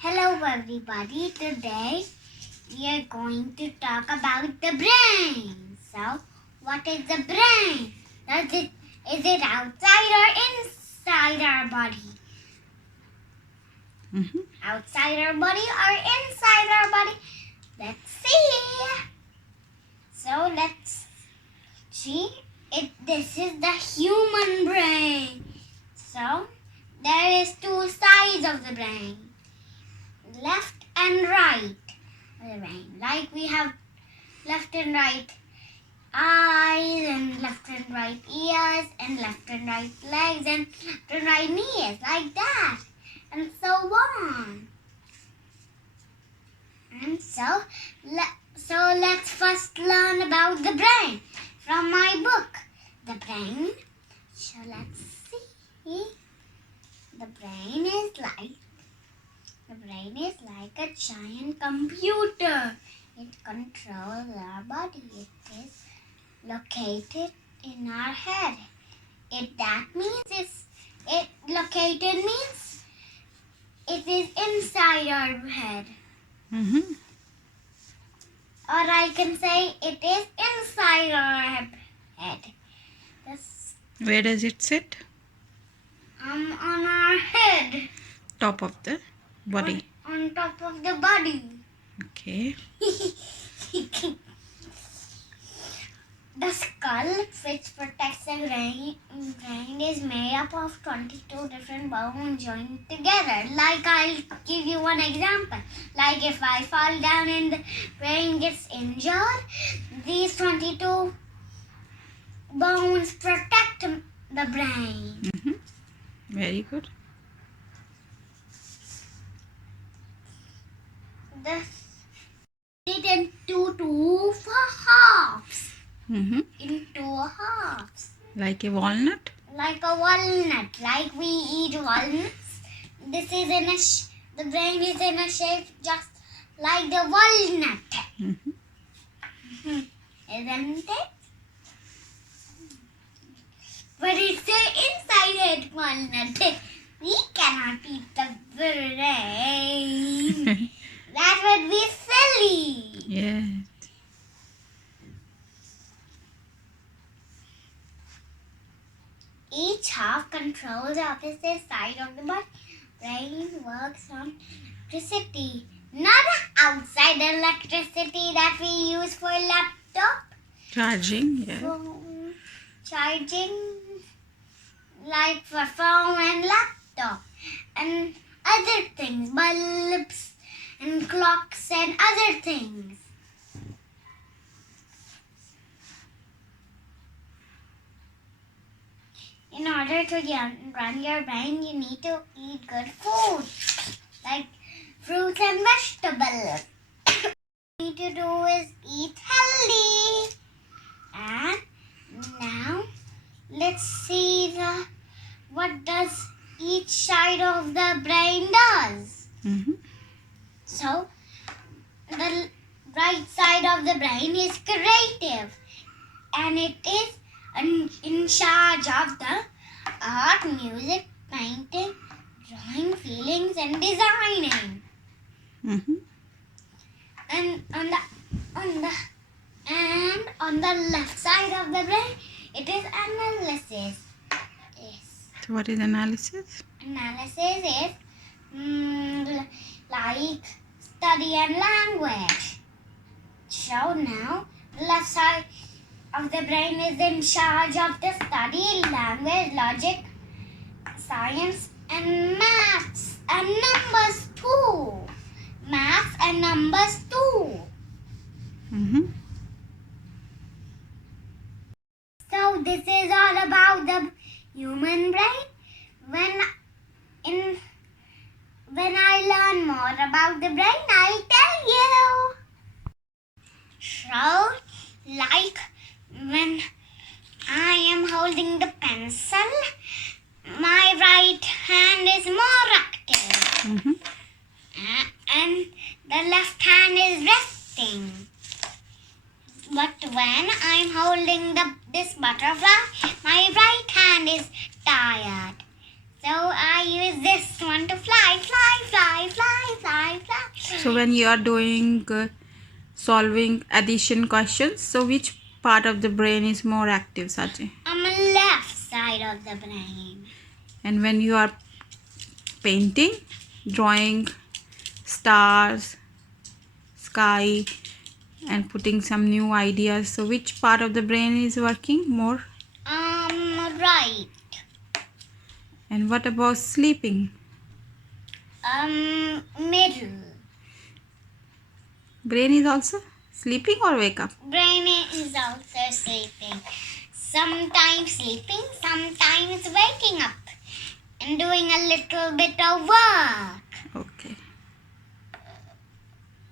Hello everybody, today we are going to talk about the brain. So, what is the brain? Is it outside or inside our body? Outside our body or inside our body? Let's see. So, let's see. This is the human brain. So, there is two sides of the brain. Left and right of the brain. Like we have left and right eyes and left and right ears and left and right legs and left and right knees, like that, and so on. And so let's first learn about the brain from my book, The Brain. So let's see. The brain is like a giant computer. It controls our body. It is located in our head. Located means it is inside our head. Or I can say it is inside our head. Where does it sit? On our head. Top of the body. On top of the body. Okay. The skull, which protects the brain, is made up of 22 different bones joined together. Like, I'll give you one example. Like, if I fall down and the brain gets injured, these 22 bones protect the brain. Very good. Split into two halves. Into halves. Like a walnut? Like a walnut. Like we eat walnuts. This is the brain is in a shape just like the walnut. Isn't it? But it's an inside walnut. We cannot eat the brain. That would be silly. Yes. Each half controls the opposite side of the body. Brain works on electricity, not outside electricity that we use for laptop. Charging, yeah. Phone, charging, like for phone and laptop, and other things, bulbs and clocks and other things. In order to run your brain, you need to eat good food, like fruits and vegetables. What you need to do is eat healthy. And now, let's see what does each side of the brain does. So, the right side of the brain is creative, and it is in charge of the art, music, painting, drawing, feelings, and designing. And on the left side of the brain, it is analysis. Yes. So what is analysis? Analysis is like study and language. So now, the left side of the brain is in charge of the study, language, logic, science, and maths and numbers too. Maths and numbers too. So this is all about the human brain. When I learn more about the brain, I'll tell you. So, like when I am holding the pencil, my right hand is more active. And the left hand is resting. But when I'm holding this butterfly, my right hand is tired. So I use this one to fly, fly, fly, fly. So when you are doing solving addition questions, so which part of the brain is more active, Saachi? On the left side of the brain. And when you are painting, drawing stars, sky, and putting some new ideas, so which part of the brain is working more? Right. And what about sleeping? Middle. Brain is also sleeping or wake up? Brain is also sleeping. Sometimes sleeping, sometimes waking up and doing a little bit of work. Okay.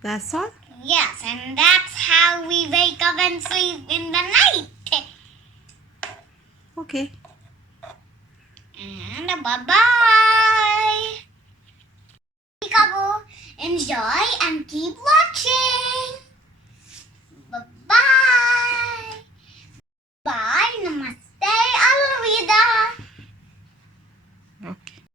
That's all? Yes, and that's how we wake up and sleep in the night. Okay. And bye-bye. Enjoy and keep watching.